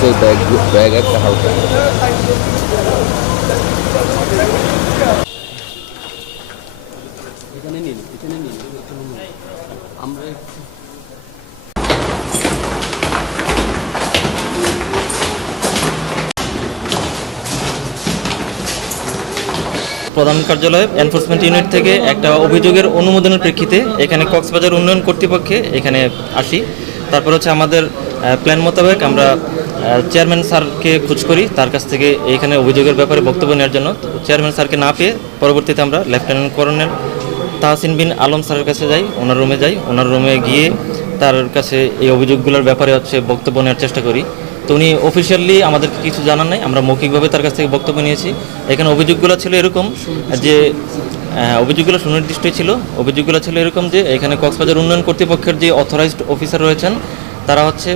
নিচের ব্যাগ একটা হালকা। এখানে নিন, এখানে নিন, আমরা প্রধান কার্যালয় এনফোর্সমেন্ট ইউনিট থেকে একটা অভিযোগের অনুমোদনের প্রেক্ষিতে এখানে কক্সবাজার উন্নয়ন কর্তৃপক্ষে এখানে আসি। তারপর হচ্ছে আমাদের প্ল্যান মোতাবেক আমরা চেয়ারম্যান স্যারকে খোঁজ করি, তার কাছ থেকে এখানে অভিযোগের ব্যাপারে বক্তব্য নেওয়ার জন্য। চেয়ারম্যান স্যারকে না পেয়ে পরবর্তীতে আমরা লেফটেন্যান্ট কর্নেল তাহসিন বিন আলম স্যারের কাছে যাই, ওনার রুমে যাই। ওনার রুমে গিয়ে তার কাছে এই অভিযোগগুলোর ব্যাপারে হচ্ছে বক্তব্য নেওয়ার চেষ্টা করি। তো উনি অফিসিয়ালি আমাদেরকে কিছু জানান নাই, আমরা মৌখিকভাবে তার কাছ থেকে বক্তব্য নিয়েছি। এখানে অভিযোগগুলো ছিল এরকম যে অভিযোগগুলো সুনির্দিষ্টই ছিল। অভিযোগগুলো ছিল এরকম যে এখানে কক্সবাজার উন্নয়ন কর্তৃপক্ষের যে অথরাইজড অফিসার রয়েছেন তারা হচ্ছে